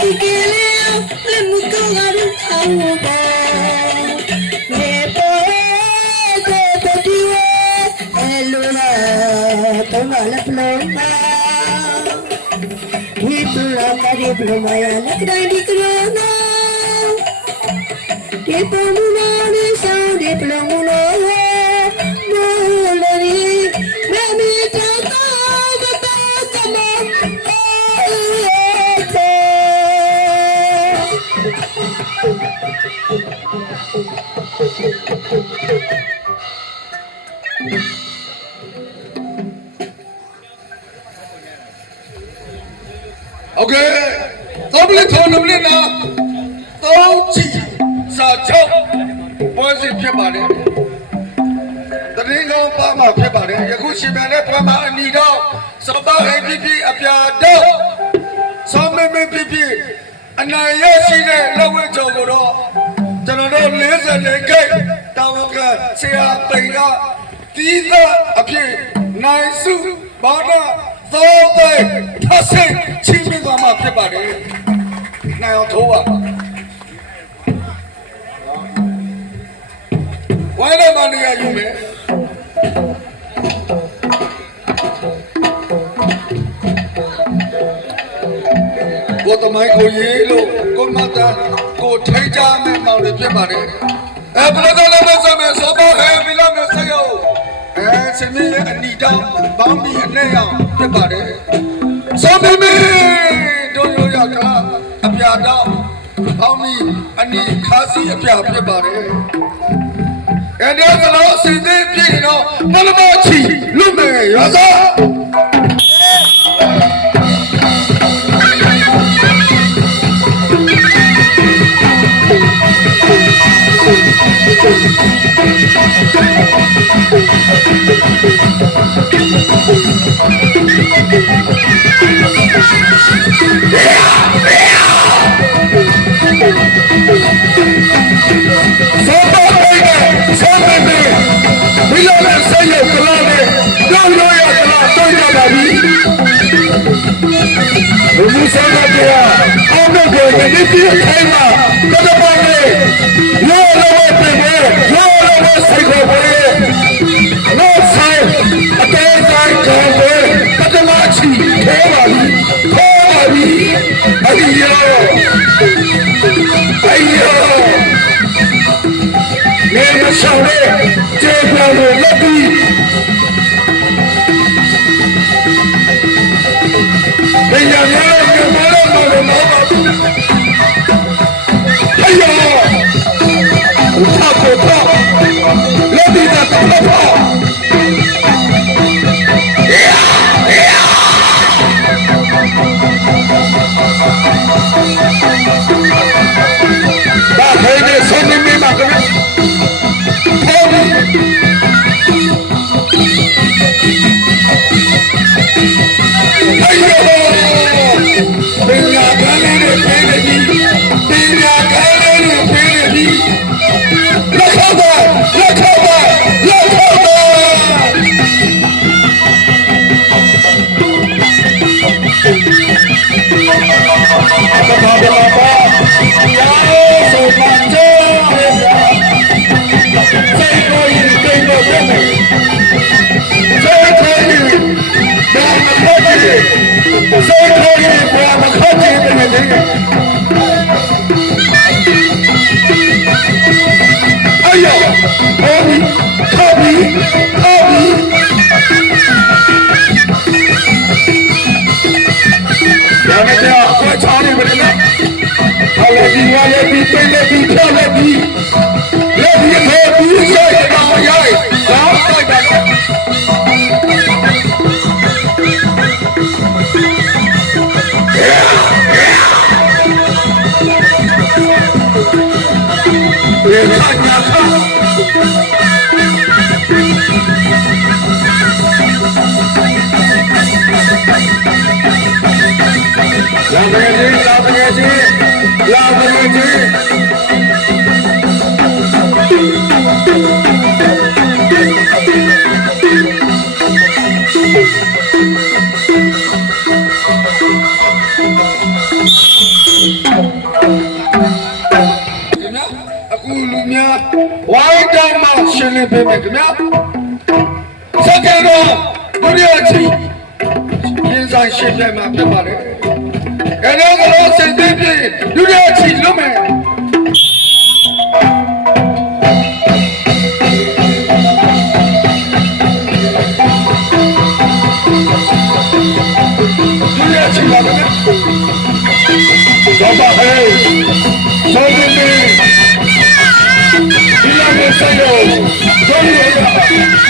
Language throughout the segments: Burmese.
ဒီကလေးလက်မတော်ရဘူးအော်ပါမေ Okay. တော့ဘလစ်ခေါ်နမလစ်နာတော့ချီစာချုပ်ပွဲစီဖြစ်ပါလေ။တရင်ကောင်းပါမှာဖြစ်ပါလေ။ယခုရှင်ပြန်တဲ့ပွဲမှာအနီတော့စပားအဖြစ်ဖြစ်အပြာတော့ဆောင်းမင်းမင်းဖြစ်ဖြစ်အနိုင်ရရှိတဲ့လက်ဝဲကြော်ကိုတော့ ကျွန်တော်တို့44ခိတ်တာဝန်ကဆရာပိန်ကတီးသားအဖြစ်နိုင်စုဘာသာသောသိထဆင့်ချင်းပြသွားမှာဖြစ်ပါတယ်နိုင်အောင်ထိုးပါဝိုင်းလည်းမနေရယူမယ်ကိုတမိုင်းကိုရေးလို့ကိုမတန် ကိုထိကြမဲ့မောင်တွေဖြစ်ပါတယ်အဲဘယ်လိုလဲလဲဆိုမယ်ဆိုတော့ဟဲဘီလာမစယောအဲစမင်းရဲ့အနီတောင်ဘောင်းမီအနဲ့အောင်ဖြစ်ပါတယ်ဆိုမမီတို့ရိုးရကလာအပြာတော့ဘောင်းမီအနီခါစီအပြာဖြစ်ပါတယ်အဲ့ဒါကလို့စင်သေးပြည့်တော့ဘလမချီလွတ်မယ်ရသော ဆောပါပိတ်နဲ့ဆောပိတ်နဲ့ နေမဆောင်တဲ့ကျေပြောင်းလို့လက်ပြီးဘယ်ရများကမလို့မလို့မဟုတ်ပါဘူးဟေးယောဦးထားဖို့တော့လက် ဟေး တဲ့လေ ရေခါညာခါလာပငယ်ချင်းလာပင ပငယ်ချင်းလင်းပေးမယ်ခင်ဗျာစက္ကန့်တော့ဒုတိယချီရင်းဆိုင်ရှင်းပြမှာဖြစ်ပါတယ်အဲ့တော့ကတော့စင်သိပြီဒုတိယချီလွတ်မယ်ဒုတိယချီပါမယ်တော့ပါဟဲ့ဆောင်းနေဒီလာမေဆိုင်ရောဒုတိ ယ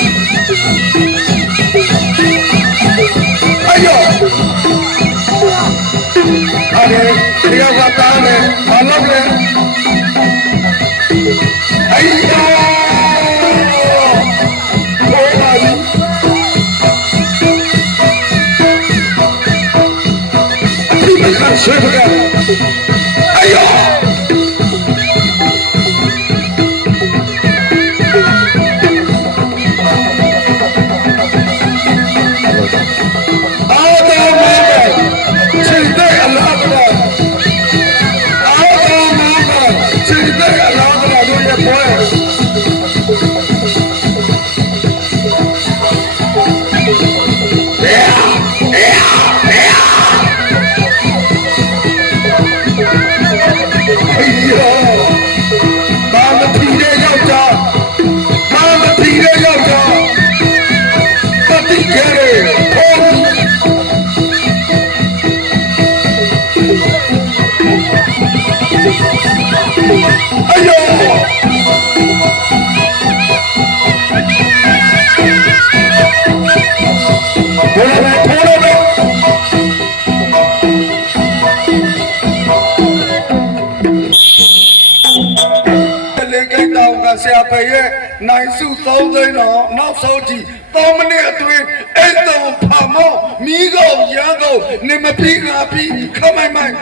ဆရာပေရဲ့နိုင်စု3သိန်းတော့နောက်ဆုံးကြည့်3မိနစ်အတွင်းအဲ့တုံဖာမောမီးကောင်ရန်ကုန်နေမပြီးငါပြီးခမိုင်မိုင်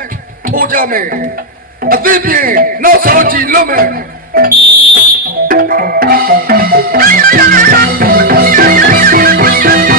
ထိုးကြမယ်အသစ်ပြင်နောက်ဆုံးကြည့်လွတ်မယ် နောက်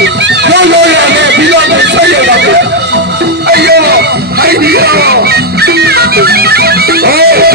ရောရောရတယ်ပြီးတော့ဆက်ရတာအဲ့ရောအဲ့ဒီရောဟေး